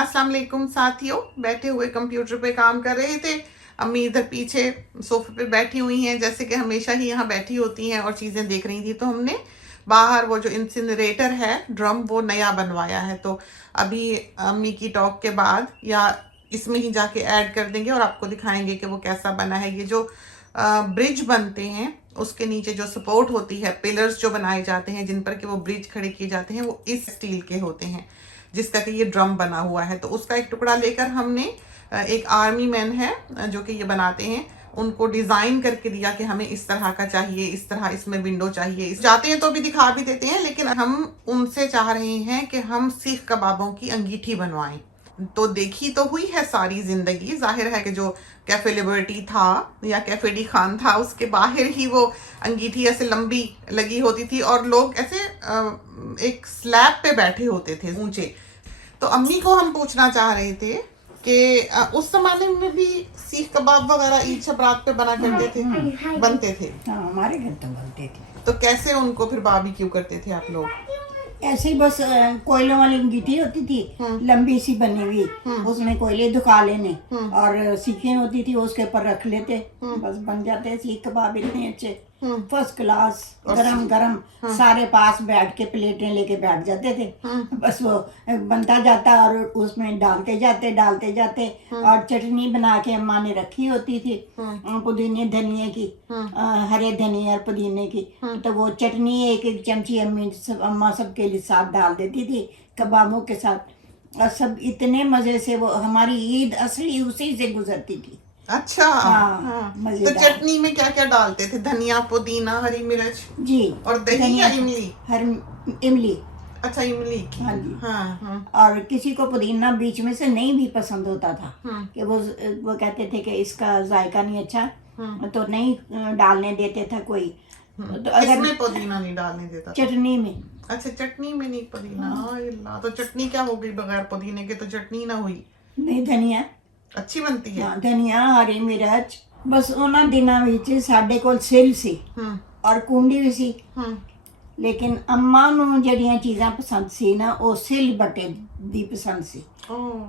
अस्सलाम वालेकुम साथियों, बैठे हुए कंप्यूटर पे काम कर रहे थे। अम्मी इधर पीछे सोफे पे बैठी हुई हैं, जैसे कि हमेशा ही यहाँ बैठी होती हैं और चीज़ें देख रही थी। तो हमने बाहर वो जो इंसिनरेटर है ड्रम, वो नया बनवाया है। तो अभी अम्मी की टॉक के बाद या इसमें ही जाके ऐड कर देंगे और आपको दिखाएंगे कि वो कैसा बना है। ये जो ब्रिज बनते हैं उसके नीचे जो सपोर्ट होती है, पिलर्स जो बनाए जाते हैं जिन पर कि वो ब्रिज खड़े किए जाते हैं, वो इस स्टील के होते हैं जिसका कि ये ड्रम बना हुआ है। तो उसका एक टुकड़ा लेकर हमने एक आर्मी मैन है जो कि ये बनाते हैं, उनको डिजाइन करके दिया कि हमें इस तरह का चाहिए, इस तरह इसमें विंडो चाहिए। जाते हैं तो भी दिखा भी देते हैं, लेकिन हम उनसे चाह रहे हैं कि हम सीख कबाबों की अंगीठी बनवाएं। तो देखी तो हुई है सारी जिंदगी, जाहिर है कि जो कैफे लिबर्टी था या कैफे डी खान था उसके बाहर ही वो अंगीठी ऐसे लंबी लगी होती थी और लोग ऐसे एक स्लैब पे बैठे होते थे ऊंचे। तो अम्मी को हम पूछना चाह रहे थे कि उस जमाने में भी सीख कबाब वगैरह ईद शबरात पे बना करते थे, बनते थे। हाँ, हमारे घर तो बनते थे। तो कैसे उनको फिर बारबेक्यू करते थे आप लोग? ऐसे ही बस कोयलों वाली अंगीठी होती थी, लंबी सी बनी हुई, उसमें कोयले दुखा लेने और सीखें होती थी, उसके ऊपर रख लेते, बस बन जाते सीख कबाब इतने अच्छे, फर्स्ट क्लास, गरम गरम। सारे पास बैठ के प्लेटें लेके बैठ जाते थे, बस वो बनता जाता और उसमें डालते जाते और चटनी बना के अम्मा ने रखी होती थी, पुदीने धनिए की, हरे धनिया और पुदीने की। तो वो चटनी एक एक चमची अम्मा सबके लिए साथ डाल देती थी कबाबों के साथ, और सब इतने मजे से, वो हमारी ईद असली उसी से गुजरती थी। अच्छा। हाँ, तो चटनी में क्या क्या डालते थे? धनिया, पुदीना, हरी मिर्च जी, और दही या इमली? हर इमली। अच्छा, इमली की। हाँ जी। हाँ। और किसी को पुदीना बीच में से नहीं भी पसंद होता था कि वो कहते थे कि इसका जायका नहीं अच्छा, तो नहीं डालने देते था कोई। तो अगर पुदीना नहीं डालने देता? चटनी में। अच्छा, चटनी में नहीं पुदीना। हाँ। तो चटनी क्या हो गई बगैर पुदीने के? तो चटनी ना हुई? नहीं, धनिया अच्छी बनती है। हाँ, धनिया, हरी मिर्च। बस उन्हां दिनां विच साडे कोल सिल सी और कुंडी भी सी, लेकिन अम्मा ਨੂੰ ਜਿਹੜੀਆਂ ਚੀਜ਼ਾਂ ਪਸੰਦ ਸੀ ਨਾ, ਉਹ ਸਿਲ ਬਟੇ ਦੀ ਪਸੰਦ ਸੀ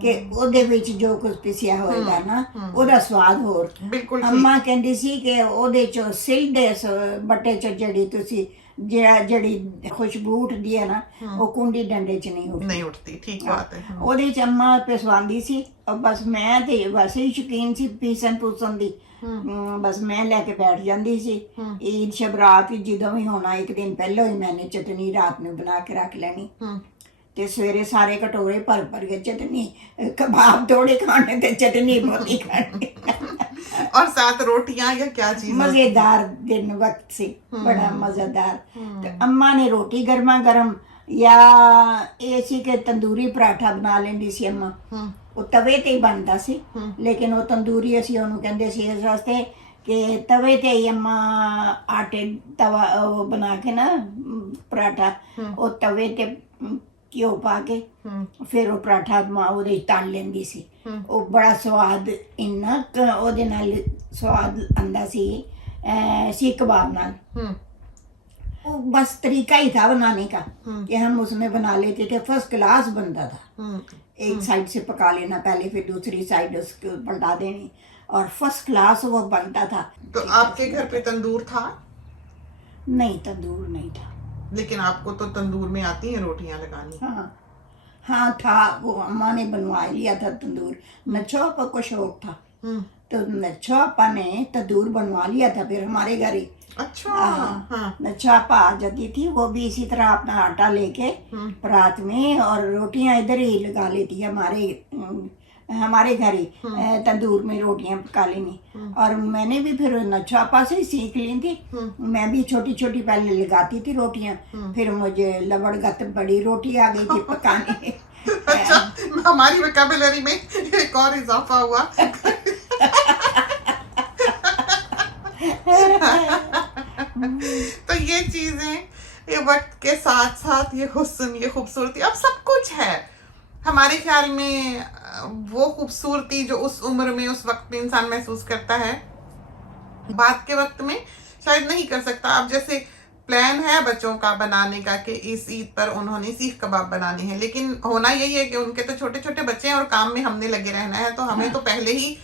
ਕਿ ਉਹਦੇ ਵਿੱਚ ਜੋ ਕੁਝ ਪਿਸਿਆ ਹੋਏਗਾ ਨਾ, ਉਹਦਾ ਸਵਾਦ ਹੋਰ। ਬਿਲਕੁਲ। ਅੰਮਾ ਕਹਿੰਦੀ ਸੀ ਕਿ ਉਹਦੇ ਚੋਂ ਸਿਲ ਦੇ ਬਟੇ ਚ ਜਿਹੜੀ ਤੁਸੀਂ ਜਿਹੜੀ ਖੁਸ਼ਬੂ ਉੱਠਦੀ ਹੈ ਨਾ, ਉਹ ਕੁੰਡੀ ਡੰਡੇ ਚ ਨਹੀਂ ਉੱਠਦੀ। ਠੀਕ ਬਾਤ ਹੈ। ਉਹਦੇ ਚ ਅੰਮਾ ਪਿਸਵਾਉਂਦੀ ਸੀ, ਬਸ ਮੈਂ ਤੇ ਵੈਸੇ ਹੀ ਸ਼ੌਕੀਨ ਸੀ ਪੀਸਣ ਪੂਸਣ ਦੀ, बस मैं लेके बैठ जाती सी। ईद शबरात जो भी होना, एक दिन पहले ही मैंने चटनी रात में बना के रख लेनी, ते सवेरे सारे कटोरे भर भर के चटनी, कबाब थोड़े खाने ते चटनी बहुत खानी और साथ रोटियां या क्या चीज? मजेदार दिन वक्त से, बड़ा मजेदार। तो अम्मा ने रोटी गर्मा गर्म या ऐसी के तंदूरी पराठा बना लेंदी सी अम्मा। ਉਹ ਤਵੇ ਤੇ ਹੀ ਬਣਦਾ ਸੀ, ਲੇਕਿਨ ਉਹ ਤੰਦੂਰੀ ਅਸੀਂ ਉਹਨੂੰ ਕਹਿੰਦੇ ਸੀ ਇਸ ਵਾਸਤੇ ਕਿ ਤਵੇ ਤੇ ਹੀ ਅੰਮਾ ਆਟੇ ਤਵਾ ਉਹ ਬਣਾ ਕੇ ਨਾ ਪਰਾਠਾ, ਉਹ ਤਵੇ ਤੇ ਘਿਓ ਪਾ ਕੇ ਫਿਰ ਉਹ ਪਰਾਠਾ ਉਹਦੇ ਤਲ ਲੈਂਦੀ ਸੀ। ਉਹ ਬੜਾ ਸਵਾਦ, ਇੰਨਾ ਉਹਦੇ ਨਾਲ ਸਵਾਦ ਆਂਦਾ ਸੀ ਸੀਖ कबाब ਨਾਲ। वो बस तरीका ही था बनाने का कि हम उसमें बना लेते थे, फर्स्ट क्लास बनता था। एक साइड से पका लेना पहले, फिर दूसरी साइड उसको पलटा देनी, और फर्स्ट क्लास वो बनता था। तो आपके घर पे तंदूर था? नहीं, तंदूर नहीं था। लेकिन आपको तो तंदूर में आती हैं रोटियां लगानी? हाँ था, वो अम्मा ने बनवा लिया था तंदूर। नच्छो आपा को शौक था, तो नच्छो आपा ने तंदूर बनवा लिया था फिर हमारे घर ही। अच्छा। नच्छा आपा आ जाती थी, वो भी इसी तरह अपना आटा लेके रात में, और रोटियां इधर ही लगा लेती हमारे घर ही तंदूर में रोटियां पका लेनी। और मैंने भी फिर नच्छा आपा से सीख ली थी। मैं भी छोटी छोटी पहले लगाती थी रोटियां, फिर मुझे लबड़गत बड़ी रोटी आ गई थी पकाने। अच्छा, हमारी वोकैबुलरी में एक और इजाफा हुआ। तो ये चीजें, ये वक्त के साथ साथ ये हुस्न, ये खूबसूरती, अब सब कुछ है हमारे ख्याल में। वो खूबसूरती जो उस उम्र में, उस वक्त में इंसान महसूस करता है, बात के वक्त में शायद नहीं कर सकता। अब जैसे प्लान है बच्चों का बनाने का कि इस ईद पर उन्होंने सीख कबाब बनाने हैं, लेकिन होना यही है कि उनके तो छोटे छोटे बच्चे हैं और काम में हमने लगे रहना है, तो हमें तो पहले ही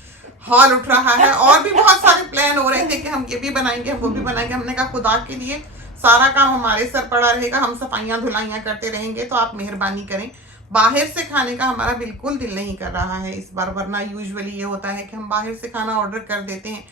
हॉल उठ रहा है। और भी बहुत सारे प्लान हो रहे थे कि हम ये भी बनाएंगे, हम वो भी बनाएंगे। हमने कहा खुदा के लिए सारा काम हमारे सर पड़ा रहेगा, हम सफाइयां धुलाइयां करते रहेंगे, तो आप मेहरबानी करें। बाहर से खाने का हमारा बिल्कुल दिल नहीं कर रहा है इस बार, वरना यूजुअली ये होता है कि हम बाहर से खाना ऑर्डर कर देते हैं,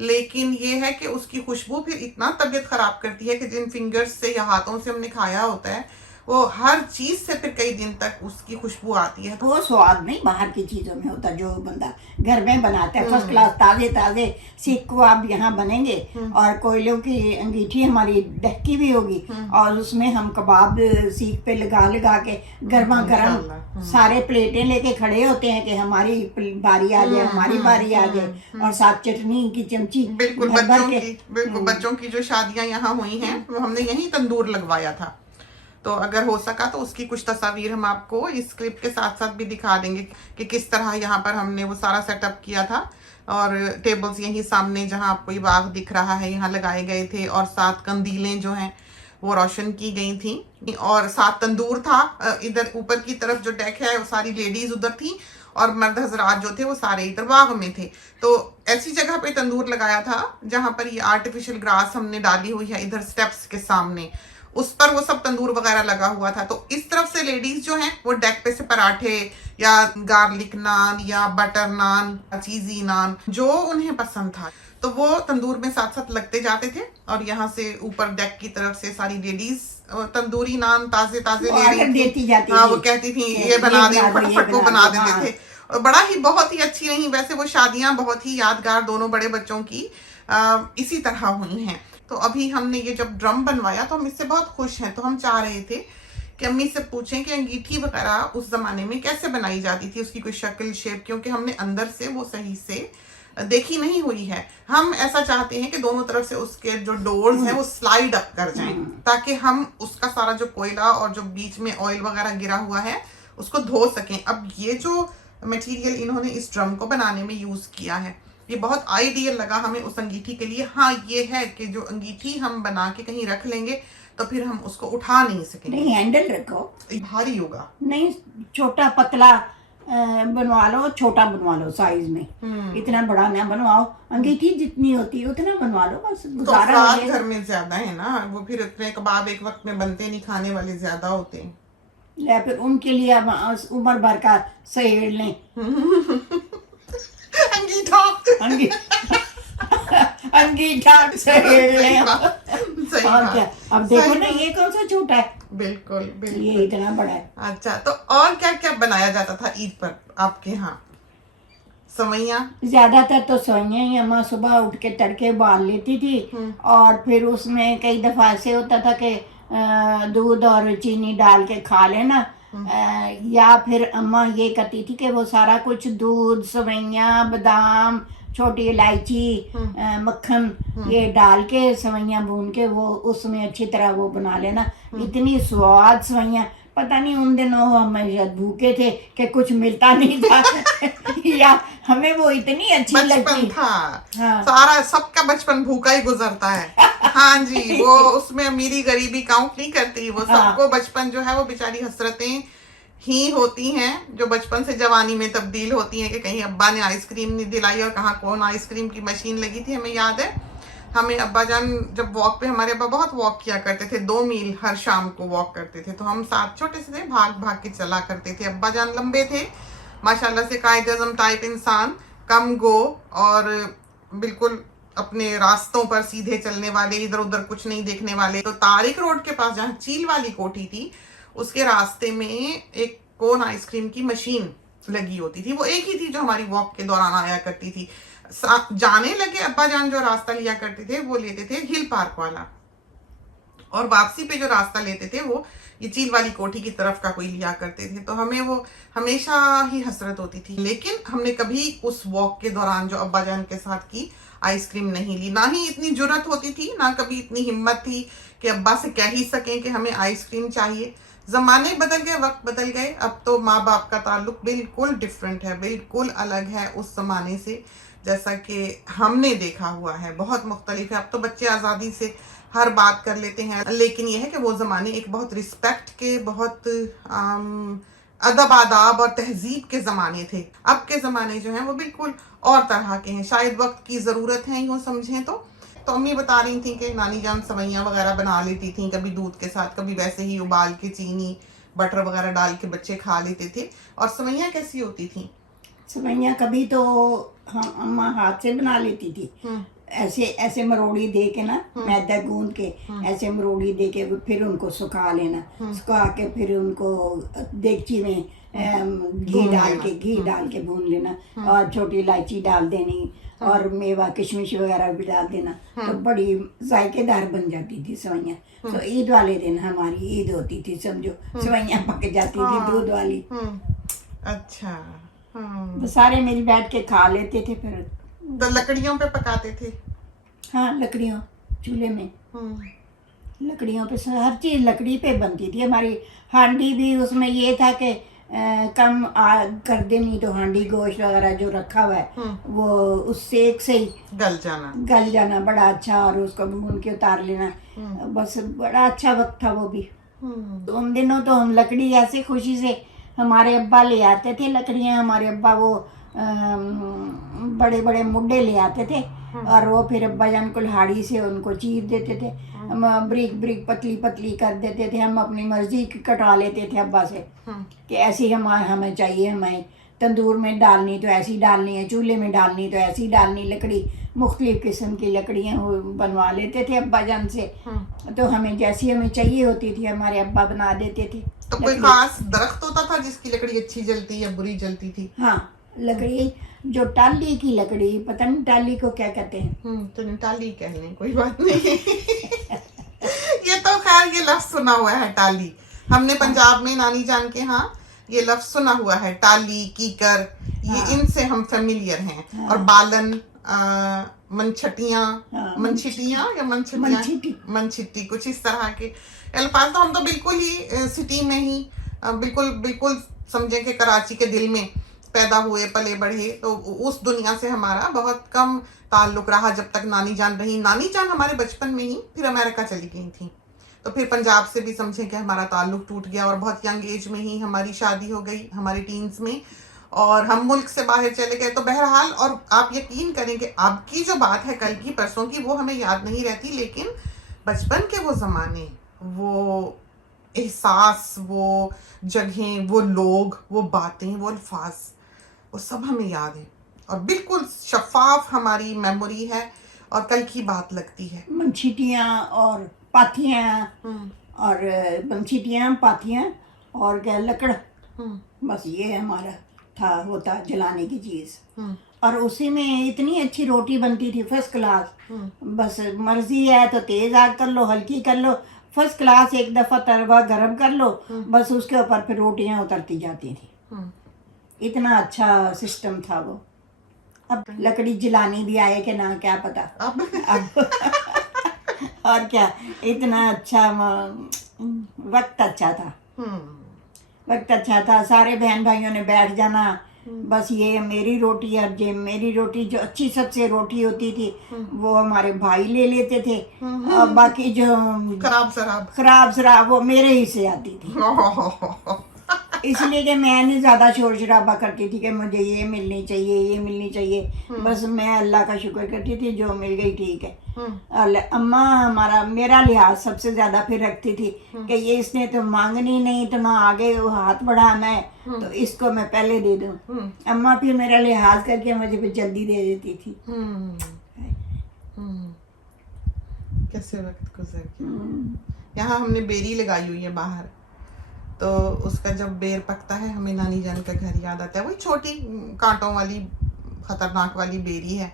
लेकिन ये है कि उसकी खुशबू फिर इतना तबीयत खराब करती है कि जिन फिंगर्स से या हाथों से हमने खाया होता है वो हर चीज से फिर कई दिन तक उसकी खुशबू आती है। वो स्वाद नहीं बाहर की चीजों में होता, जो बंदा घर में बनाता है फर्स्ट क्लास ताजे ताजे सीख कबाब यहाँ बनेंगे, और कोयलों की अंगीठी हमारी दहकी भी होगी, और उसमें हम कबाब सीख पे लगा लगा के गर्मा गर्म सारे प्लेटें लेके खड़े होते हैं कि हमारी बारी आ जाए, हमारी बारी आ जाए, और साथ चटनी की चमची बिल्कुल भर भर के। बिल्कुल बच्चों की जो शादियां यहाँ हुई हैं वो हमने यहीं तंदूर लगवाया था, तो अगर हो सका तो उसकी कुछ तस्वीर हम आपको इस क्लिप के साथ साथ भी दिखा देंगे कि किस तरह यहाँ पर हमने वो सारा सेटअप किया था। और टेबल्स यहीं सामने जहाँ आपको ये बाग दिख रहा है यहाँ लगाए गए थे, और 7 कंदीलें जो हैं वो रोशन की गई थी, और 7 तंदूर था। इधर ऊपर की तरफ जो डेक है वो सारी लेडीज उधर थी, और मर्द हजरात जो थे वो सारे इधर बाग में थे। तो ऐसी जगह पे तंदूर लगाया था जहाँ पर ये आर्टिफिशियल ग्रास हमने डाली हुई है इधर स्टेप्स के सामने, उस पर वो सब तंदूर वगैरह लगा हुआ था। तो इस तरफ से लेडीज जो हैं वो डेक पे से पराठे या गार्लिक नान या बटर नान, चीजी नान, जो उन्हें पसंद था, तो वो तंदूर में साथ साथ लगते जाते थे। और यहाँ से ऊपर डेक की तरफ से सारी लेडीज तंदूरी नान ताजे ताजे ले रही थी। हाँ, वो कहती थी ये बना दे, फटाफट वो बना देते थे। और बड़ा ही बहुत ही अच्छी रही वैसे वो शादियां, बहुत ही यादगार दोनों बड़े बच्चों की इसी तरह हुई हैं। तो अभी हमने ये जब ड्रम बनवाया तो हम इससे बहुत खुश हैं, तो हम चाह रहे थे कि अम्मी से पूछें कि अंगीठी वगैरह उस जमाने में कैसे बनाई जाती थी, उसकी कोई शक्ल शेप, क्योंकि हमने अंदर से वो सही से देखी नहीं हुई है। हम ऐसा चाहते हैं कि दोनों तरफ से उसके जो डोर्स हैं वो स्लाइड अप कर जाएं, ताकि हम उसका सारा जो कोयला और जो बीच में ऑयल वगैरह गिरा हुआ है उसको धो सकें। अब ये जो मटेरियल इन्होंने इस ड्रम को बनाने में यूज किया है ये बहुत आइडियल लगा हमें उस अंगीठी के लिए। हाँ, ये है कि जो अंगीठी हम बना के कहीं रख लेंगे तो फिर हम उसको उठा नहीं सकेंगे। नहीं, हैंडल रखो, भारी होगा। नहीं, छोटा पतला बनवा लो, छोटा बनवा लो साइज में, इतना बड़ा ना बनवाओ। अंगीठी जितनी होती है उतना बनवा लो, बस गुजारा हो जाएगा। घर में ज्यादा है ना, वो फिर इतने कबाब एक वक्त में बनते नहीं, खाने वाले ज्यादा होते हैं, या फिर उनके लिए उम्र भर का सहेड़ लें। अंगीठा अंगीठा सहेड़ लें। सही और क्या, अब देखो सही ना ये कौन सा छोटा है, बिल्कुल बिल्कुल, ये इतना बड़ा है। अच्छा, तो और क्या क्या बनाया जाता था ईद पर आपके यहाँ? सवैयां, ज्यादातर तो सवैयां ही अम्मा सुबह उठ के तड़के उबाल लेती थी, और फिर उसमें कई दफा ऐसे होता था कि दूध और चीनी डाल के खा लेना, या फिर अम्मा ये करती थी कि वो सारा कुछ दूध, सवैयां, बादाम, छोटी इलायची, मक्खन ये डाल के सवैयां भून के वो उसमें अच्छी तरह वो बना लेना। इतनी स्वाद सवैयां, पता नहीं उन दिनों हम शायद भूखे थे कि कुछ मिलता नहीं था या हमें वो इतनी अच्छी लगती था। हाँ। सारा सबका बचपन भूखा ही गुजरता है। हाँ जी, वो उसमें अमीरी गरीबी काउंट नहीं करती, वो सबको बचपन जो है वो बेचारी हसरतें ही होती हैं जो बचपन से जवानी में तब्दील होती हैं कि कहीं अब्बा ने आइसक्रीम नहीं दिलाई और कहाँ कौन आइसक्रीम की मशीन लगी थी। हमें याद है, हमें अब्बा जान जब वॉक पे, हमारे अब्बा बहुत वॉक किया करते थे, 2 मील हर शाम को वॉक करते थे, तो हम साथ छोटे से थे, भाग भाग के चला करते थे। अब्बा जान लंबे थे माशाल्लाह से, कायदे आज़म टाइप इंसान, कम गो और बिल्कुल अपने रास्तों पर सीधे चलने वाले, इधर उधर कुछ नहीं देखने वाले। तो तारिक रोड के पास जहाँ चील वाली कोठी थी उसके रास्ते में एक कोन आइसक्रीम की मशीन लगी होती थी, वो एक ही थी जो हमारी वॉक के दौरान आया करती थी। जाने लगे अब्बा जान जो रास्ता लिया करते थे वो लेते थे हिल पार्क वाला, और वापसी पे जो रास्ता लेते थे वो ये चील वाली कोठी की तरफ का कोई लिया करते थे। तो हमें वो हमेशा ही हसरत होती थी, लेकिन हमने कभी उस वॉक के दौरान जो अब्बा जान के साथ की आइसक्रीम नहीं ली, ना ही इतनी जुर्रत होती थी, ना कभी इतनी हिम्मत थी कि अब्बा से कह ही सकें कि हमें आइसक्रीम चाहिए। जमाने बदल गए, वक्त बदल गए, अब तो माँ बाप का ताल्लुक बिल्कुल डिफरेंट है, बिल्कुल अलग है उस जमाने से, जैसा कि हमने देखा हुआ है, बहुत मुख्तलिफ है। अब तो बच्चे आज़ादी से हर बात कर लेते हैं। लेकिन यह है कि वो ज़माने एक बहुत रिस्पेक्ट के, बहुत अदब आदाब और तहजीब के ज़माने थे। अब के ज़माने जो हैं वो बिल्कुल और तरह के हैं। शायद वक्त की ज़रूरत है यूँ समझें तो अम्मी बता रही थी कि नानी जान सवैयाँ वगैरह बना लेती थी, कभी दूध के साथ, कभी वैसे ही उबाल के चीनी बटर वगैरह डाल के बच्चे खा लेते थे। और सवैयाँ कैसी होती थी? सवैयाँ कभी तो हम अम्मा हाथ से बना लेती थी, ऐसे ऐसे मरोड़ी दे के ना, मैदा गूंद के ऐसे मरोड़ी दे के फिर उनको सुखा लेना, सुखा के फिर उनको देगची में घी डाल के भून लेना, और छोटी इलायची डाल देनी, और मेवा किशमिश वगैरह भी डाल देना, तो बड़ी जायकेदार बन जाती थी सवैयाँ। तो ईद वाले दिन हमारी ईद होती थी, समझो सवैयाँ पक जाती थी दूध वाली। अच्छा। तो सारे मिल बैठ के खा लेते थे। फिर तो लकड़ियों पे पकाते थे? हाँ, लकड़ियों, चूल्हे में लकड़ियों पे, हर चीज़ लकड़ी पे बनती थी हमारी। हांडी भी उसमें ये था कि कम आग कर देनी, तो हांडी गोश्त वगैरह जो रखा हुआ है वो उस सेक से ही गल जाना बड़ा अच्छा, और उसको भून के उतार लेना। बस बड़ा अच्छा वक्त था वो भी। तो उन दिनों तो हम लकड़ी ऐसे खुशी से, हमारे अब्बा ले आते थे लकड़ियाँ, हमारे अब्बा वो बड़े बड़े मुड्डे ले आते थे, और वो फिर अब्बा जान कुल्हाड़ी से उनको चीर देते थे, हम ब्रिक ब्रिक पतली पतली कर देते थे। हम अपनी मर्जी की कटा लेते थे अब्बा से कि ऐसी हमें चाहिए, हमें तंदूर में डालनी तो ऐसी डालनी है, चूल्हे में डालनी तो ऐसी डालनी। लकड़ी मुख्तलिफ किस्म की लकड़ियाँ बनवा लेते थे अब्बा जान से, तो हमें जैसी हमें चाहिए होती थी हमारे अब्बा बना देते थे। तो कोई खास दरख्त होता था जिसकी लकड़ी अच्छी जलती या बुरी जलती थी? हाँ, लकड़ी जो टाली की लकड़ी, पता नहीं टाली को क्या कहते हैं। तो टाली कह लें, कोई बात नहीं। ये तो खैर ये लफ्ज सुना हुआ है टाली, हमने पंजाब में नानी जान के यहाँ ये लफ्ज सुना हुआ है, टाली, कीकर, ये इनसे हम फेमिलियर हैं। और बालन, मनछटियाँ, मनछिटियाँ या मनछिट्टी, कुछ इस तरह के अल्फाज। तो हम तो बिल्कुल ही सिटी में ही, बिल्कुल समझें कि कराची के दिल में पैदा हुए पले बढ़े, तो उस दुनिया से हमारा बहुत कम ताल्लुक रहा जब तक नानी जान रही। नानी जान हमारे बचपन में ही फिर अमेरिका चली गई थी, तो फिर पंजाब से भी समझें कि हमारा ताल्लुक टूट गया, और बहुत यंग एज में ही हमारी शादी हो गई, हमारे टीन्स में, और हम मुल्क से बाहर चले गए। तो बहरहाल, और आप यकीन करें कि अब की जो बात है कल की परसों की, वो हमें याद नहीं रहती, लेकिन बचपन के वो ज़माने, वो एहसास, वो जगहें, वो लोग, वो बातें, वो अल्फाज, वो सब हमें याद है, और बिल्कुल शफाफ हमारी मेमोरी है, और कल की बात लगती है। मनछिटियाँ और पाथियाँ, और मनछिटियाँ, पाथियाँ और क्या, लकड़, बस ये हमारा था, होता जलाने की चीज़। और उसी में इतनी अच्छी रोटी बनती थी, फर्स्ट क्लास। बस मर्जी है तो तेज़ आग कर लो, हल्की कर लो, फर्स्ट क्लास। एक दफ़ा तवा गरम कर लो, बस उसके ऊपर फिर रोटियाँ उतरती जाती थी। इतना अच्छा सिस्टम था वो। अब लकड़ी जलानी भी आए कि ना, क्या पता अब और क्या, इतना अच्छा वक्त अच्छा था, वक्त अच्छा था। सारे बहन भाइयों ने बैठ जाना, बस ये मेरी रोटी, और ये मेरी रोटी, जो अच्छी सबसे रोटी होती थी वो हमारे भाई ले लेते थे, और बाकी जो खराब शराब वो मेरे ही से आती थी। इसलिए कि मैं ज़्यादा शोर शराबा करती थी कि मुझे ये मिलनी चाहिए, ये मिलनी चाहिए। बस मैं अल्लाह का शुक्र करती थी, जो मिल गई ठीक है। अम्मा मेरा लिहाज सबसे ज़्यादा फिर रखती थी कि ये इसने तो मांगनी नहीं, तो ना आगे हाथ बढ़ाना है, तो इसको मैं पहले दे दूँ। अम्मा फिर मेरा लिहाज करके मुझे फिर जल्दी दे देती थी। कैसे वक्त गुजर गया। यहाँ हमने बेरी लगाई हुई है बाहर, तो उसका जब बेर पकता है हमें नानी जान का घर याद आता है। वही छोटी कांटों वाली खतरनाक वाली बेरी है,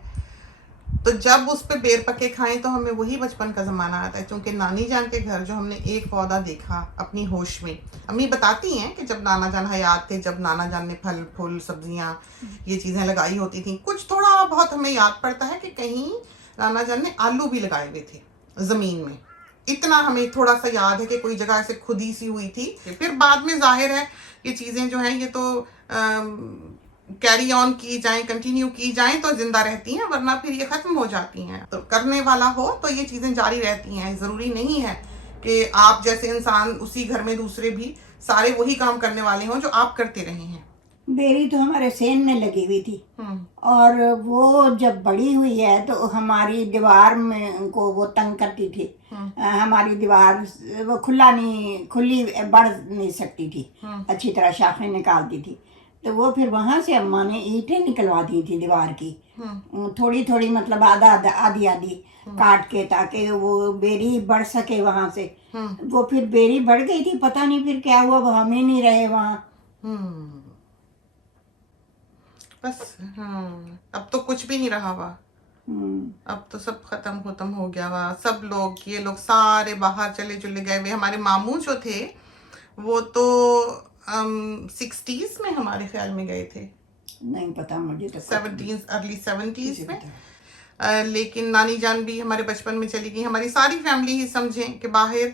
तो जब उस पे बेर पके खाएं तो हमें वही बचपन का ज़माना आता है। क्योंकि नानी जान के घर जो हमने एक पौधा देखा अपनी होश में, अम्मी बताती हैं कि जब नाना जान हयात थे, जब नाना जान ने फल फूल सब्जियां ये चीज़ें लगाई होती थी, कुछ थोड़ा बहुत हमें याद पड़ता है कि कहीं नाना जान ने आलू भी लगाए हुए थे ज़मीन में। इतना हमें थोड़ा सा याद है कि कोई जगह ऐसे खुदी सी हुई थी। फिर बाद में जाहिर है ये चीज़ें जो हैं ये तो कैरी ऑन की जाए, कंटिन्यू की जाए तो जिंदा रहती हैं, वरना फिर ये खत्म हो जाती हैं। तो करने वाला हो तो ये चीजें जारी रहती हैं। जरूरी नहीं है कि आप जैसे इंसान उसी घर में दूसरे भी सारे वही काम करने वाले हों जो आप करते रहे हैं। बेरी तो हमारे सेन में लगी हुई थी, और वो जब बड़ी हुई है तो हमारी दीवार में को वो तंग करती थी। हमारी दीवार वो खुली बढ़ नहीं सकती थी, अच्छी तरह शाखें निकालती थी। तो वो फिर वहां से अम्मा ने ईंटें निकलवा दी थी दीवार की, थोड़ी थोड़ी, मतलब आधी आधी काट के, ताकि वो बेरी बढ़ सके वहां से। वो फिर बेरी बढ़ गई थी, पता नहीं फिर क्या हुआ, वो हम ही नहीं रहे वहाँ। बस अब तो कुछ भी नहीं रहा हुआ। अब तो सब खत्म हो गया हुआ। सब लोग, ये लोग सारे बाहर चले गए हुए। हमारे मामू जो थे वो तो 60s में हमारे ख्याल में गए थे, नहीं पता मुझे तो, 70s, अर्ली 70s में। लेकिन नानी जान भी हमारे बचपन में चली गई। हमारी सारी फैमिली ही समझें कि बाहर,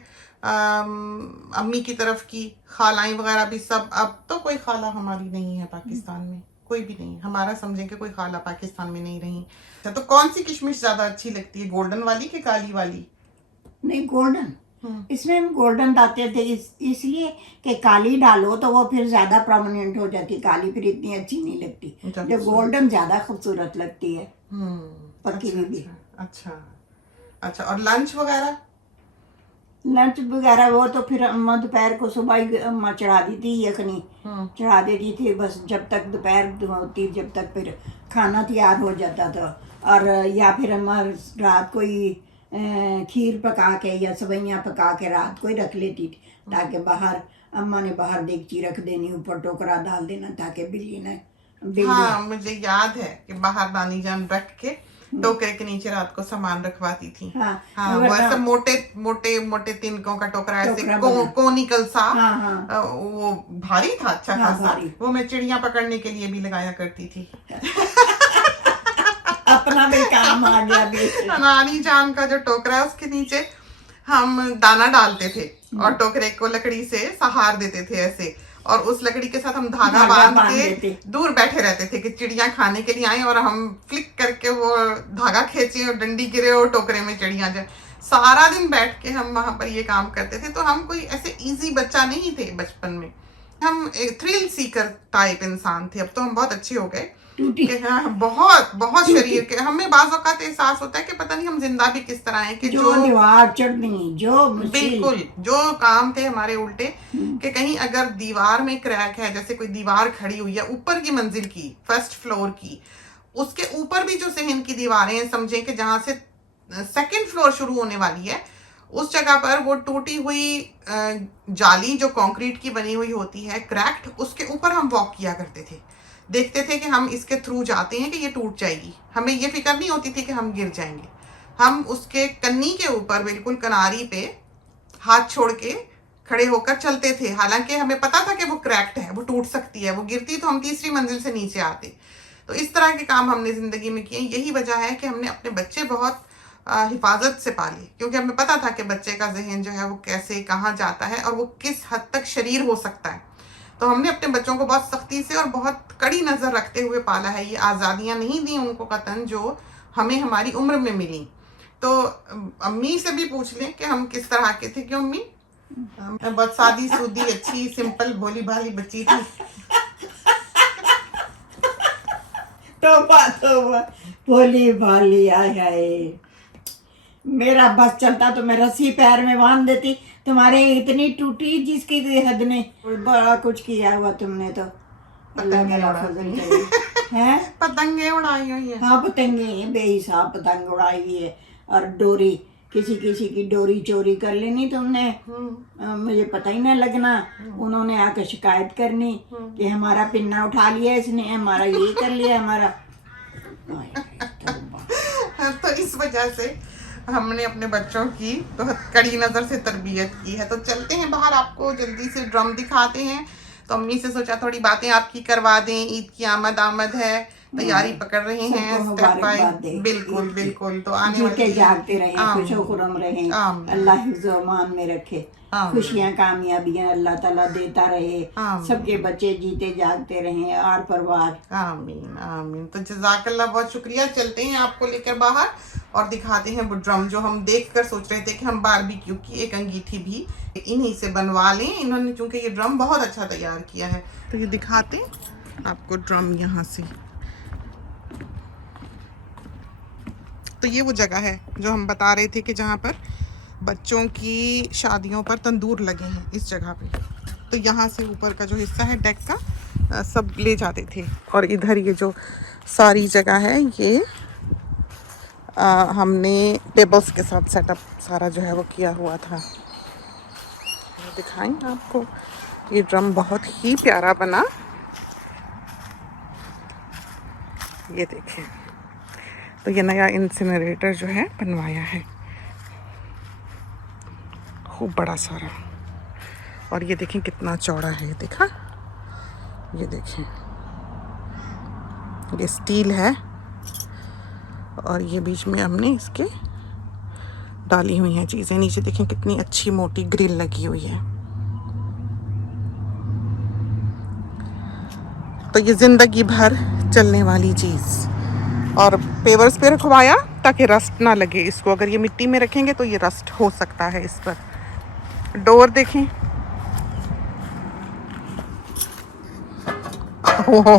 अम्मी की तरफ की खालाएं वगैरह भी सब, अब तो कोई खाला हमारी नहीं है पाकिस्तान में, कोई भी नहीं। हमारा समझें कि कोई खाला पाकिस्तान में नहीं रही। तो कौन सी किशमिश ज्यादा अच्छी लगती है, गोल्डन वाली कि काली वाली? नहीं, गोल्डन। इसमें हम गोल्डन डालते थे इसलिए कि काली डालो तो वो फिर ज्यादा प्रोमिनेंट हो जाती, काली फिर इतनी अच्छी नहीं लगती, जो गोल्डन ज्यादा खूबसूरत लगती है पकी हुई भी। अच्छा। और लंच वगैरह वो तो फिर अम्मा दोपहर को, सुबह ही अम्मा चढ़ा दी थी, यखनी चढ़ा देती थी, बस जब तक दोपहर होती, जब तक फिर खाना तैयार हो जाता था। और या फिर अम्मा रात को ही खीर पका के या सवैयाँ पका के रात को ही रख लेती थी, ताकि बाहर अम्मा ने बाहर देगची रख देनी, ऊपर टोकरा डाल देना ताकि बिल्ली न। हाँ, मुझे याद है कि बाहर नानी जान रख के टोकरे के नीचे रात को सामान रखवाती थी। हाँ, वो ऐसे मोटे तिनकों का टोकरा, ऐसे कोनिकल सा। वो भारी था, अच्छा खासा। वो मैं चिड़िया पकड़ने के लिए भी लगाया करती थी। अपना भी काम आ गया भी। नानी जान का जो टोकरा है उसके नीचे हम दाना डालते थे और टोकरे को लकड़ी से सहार देते थे ऐसे, और उस लकड़ी के साथ हम धागा बांध के दूर बैठे रहते थे कि चिड़िया खाने के लिए आए और हम फ्लिक करके वो धागा खींचे और डंडी गिरे और टोकरे में चिड़िया जाए। सारा दिन बैठ के हम वहां पर ये काम करते थे। तो हम कोई ऐसे इजी बच्चा नहीं थे बचपन में, हम थ्रिल सीकर टाइप इंसान थे। अब तो हम बहुत अच्छे हो गए, हाँ, बहुत शरीर के हमें बाज़ औक़ात एहसास होता है कि पता नहीं हम जिंदा भी किस तरह हैं कि जो दीवार चढ़नी, जो बिल्कुल जो काम थे हमारे उल्टे, कि कहीं अगर दीवार में क्रैक है, जैसे कोई दीवार खड़ी हुई है ऊपर की मंजिल की, फर्स्ट फ्लोर की, उसके ऊपर भी जो सहन की दीवारें समझें कि जहां से सेकंड फ्लोर शुरू होने वाली है, उस जगह पर वो टूटी हुई जाली जो कंक्रीट की बनी हुई होती है, क्रैक्ड, उसके ऊपर हम वॉक किया करते थे। देखते थे कि हम इसके थ्रू जाते हैं कि ये टूट जाएगी, हमें ये फिक्र नहीं होती थी कि हम गिर जाएंगे। हम उसके कन्नी के ऊपर बिल्कुल किनारी पे हाथ छोड़ के खड़े होकर चलते थे, हालांकि हमें पता था कि वो क्रैक्ड है, वो टूट सकती है, वो गिरती तो हम तीसरी मंजिल से नीचे आते। तो इस तरह के काम हमने ज़िंदगी में किए। यही वजह है कि हमने अपने बच्चे बहुत हिफाजत से पाले, क्योंकि हमें पता था कि बच्चे का जहन जो है वो कैसे कहाँ जाता है और वो किस हद तक शरीर हो सकता है। तो हमने अपने बच्चों को बहुत सख्ती से और बहुत कड़ी नज़र रखते हुए पाला है। ये आज़ादियाँ नहीं दी उनको कतन जो हमें हमारी उम्र में मिली। तो अम्मी से भी पूछ लें कि हम किस तरह के थे। क्यों अम्मी? बहुत सादी सूदी अच्छी सिंपल भोली भाली बच्ची थी। तो भोली भाली आए। मेरा बस चलता तो मैं रस्सी पैर में बांध देती, तुम्हारे इतनी टूटी जिसकी हद ने। बड़ा कुछ किया हुआ तुमने तो। पतंगे उड़ाई हुई है। हाँ, पतंगे बेहिसाब पतंग उड़ाई हुई है। और डोरी, किसी की डोरी चोरी कर लेनी तुमने, मुझे पता ही ना लगना। उन्होंने आकर शिकायत करनी कि हमारा पिन्ना उठा लिया इसने, हमारा ये कर लिया, हमारा। तो इस वजह से हमने अपने बच्चों की बहुत कड़ी नज़र से तरबियत की है। तो चलते हैं बाहर, आपको जल्दी से ड्रम दिखाते हैं। तो अम्मी से सोचा थोड़ी बातें आपकी करवा दें। ईद की आमद है, तैयारी पकड़ रहे हैं स्टेप बाय। बिल्कुल। तो आने वाले जागते रहे, खुशो खुरम रहे, अल्लाह हिफ्ज़-ओ-अमान में रखे। आमीन। खुशियां कामयाबियां अल्लाह ताला देता रहे, आमीन। सबके बच्चे जीते जागते रहे और परिवार। आमीन आमीन। तो जज़ाकल्लाह, बहुत शुक्रिया। चलते हैं आपको लेकर बाहर और दिखाते हैं वो ड्रम जो हम देखकर सोच रहे थे कि हम बारबेक्यू की एक अंगीठी भी इन्हीं से बनवा लें। इन्होंने चूंकि ये ड्रम बहुत अच्छा तैयार किया है, तो ये दिखाते हैं आपको ड्रम यहाँ से। तो ये वो जगह है जो हम बता रहे थे कि जहाँ पर बच्चों की शादियों पर तंदूर लगे हैं, इस जगह पे। तो यहाँ से ऊपर का जो हिस्सा है डेक का सब ले जाते थे, और इधर ये जो सारी जगह है ये हमने टेबल्स के साथ सेटअप सारा जो है वो किया हुआ था। दिखाएं आपको, ये ड्रम बहुत ही प्यारा बना। ये देखिए, तो ये नया इंसिनरेटर जो है बनवाया है, खूब बड़ा सारा। और ये देखें कितना चौड़ा है, देखा, ये देखें, ये स्टील है और ये बीच में हमने इसके डाली हुई हैं चीज़ें। नीचे देखें कितनी अच्छी मोटी ग्रिल लगी हुई है। तो ये ज़िंदगी भर चलने वाली चीज़। और पेवर्स पे रखवाया ताकि रस्ट ना लगे इसको। अगर ये मिट्टी में रखेंगे तो ये रस्ट हो सकता है इस पर। डोर देखें, हो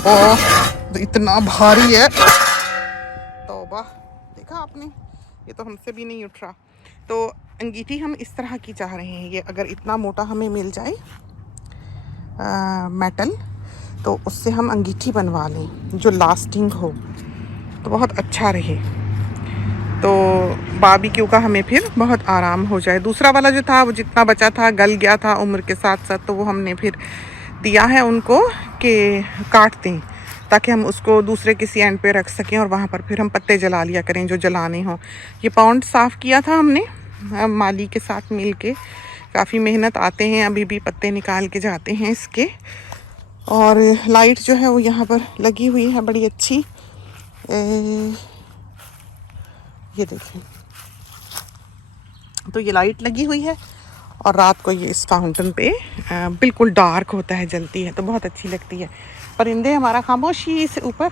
तो इतना भारी है, तौबा। देखा आपने, ये तो हमसे भी नहीं उठ रहा। तो अंगीठी हम इस तरह की चाह रहे हैं, ये अगर इतना मोटा हमें मिल जाए मेटल, तो उससे हम अंगीठी बनवा लें जो लास्टिंग हो, तो बहुत अच्छा रहे। तो बारबेक्यू का हमें फिर बहुत आराम हो जाए। दूसरा वाला जो था वो जितना बचा था गल गया था उम्र के साथ साथ, तो वो हमने फिर दिया है उनको कि काट दें ताकि हम उसको दूसरे किसी एंड पे रख सकें और वहाँ पर फिर हम पत्ते जला लिया करें जो जलाने हों। ये पाउंड साफ़ किया था हमने माली के साथ मिल के, काफ़ी मेहनत आते हैं, अभी भी पत्ते निकाल के जाते हैं इसके। और लाइट जो है वो यहाँ पर लगी हुई है बड़ी अच्छी। ये देखें, तो ये लाइट लगी हुई है और रात को ये इस फाउंटेन पे बिल्कुल डार्क होता है, जलती है, तो बहुत अच्छी लगती है। परिंदे हमारा खामोशी से ऊपर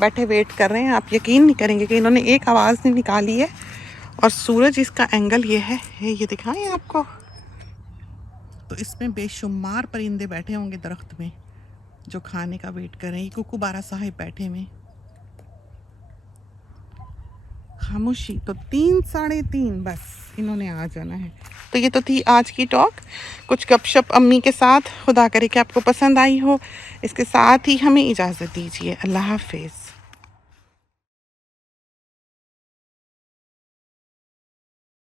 बैठे वेट कर रहे हैं। आप यकीन नहीं करेंगे कि इन्होंने एक आवाज़ नहीं निकाली है। और सूरज, इसका एंगल ये है, ये दिखाएं आपको। तो इसमें बेशुमार परिंदे बैठे होंगे दरख्त में जो खाने का वेट कर रहे हैं। कुकुबारा साहिब बैठे में, खामोशी। तो 3 साढ़े 3 बस इन्होंने आ जाना है। तो ये तो थी आज की टॉक, कुछ गपशप अम्मी के साथ। खुदा करे कि आपको पसंद आई हो। इसके साथ ही हमें इजाज़त दीजिए। अल्लाह हाफिज़।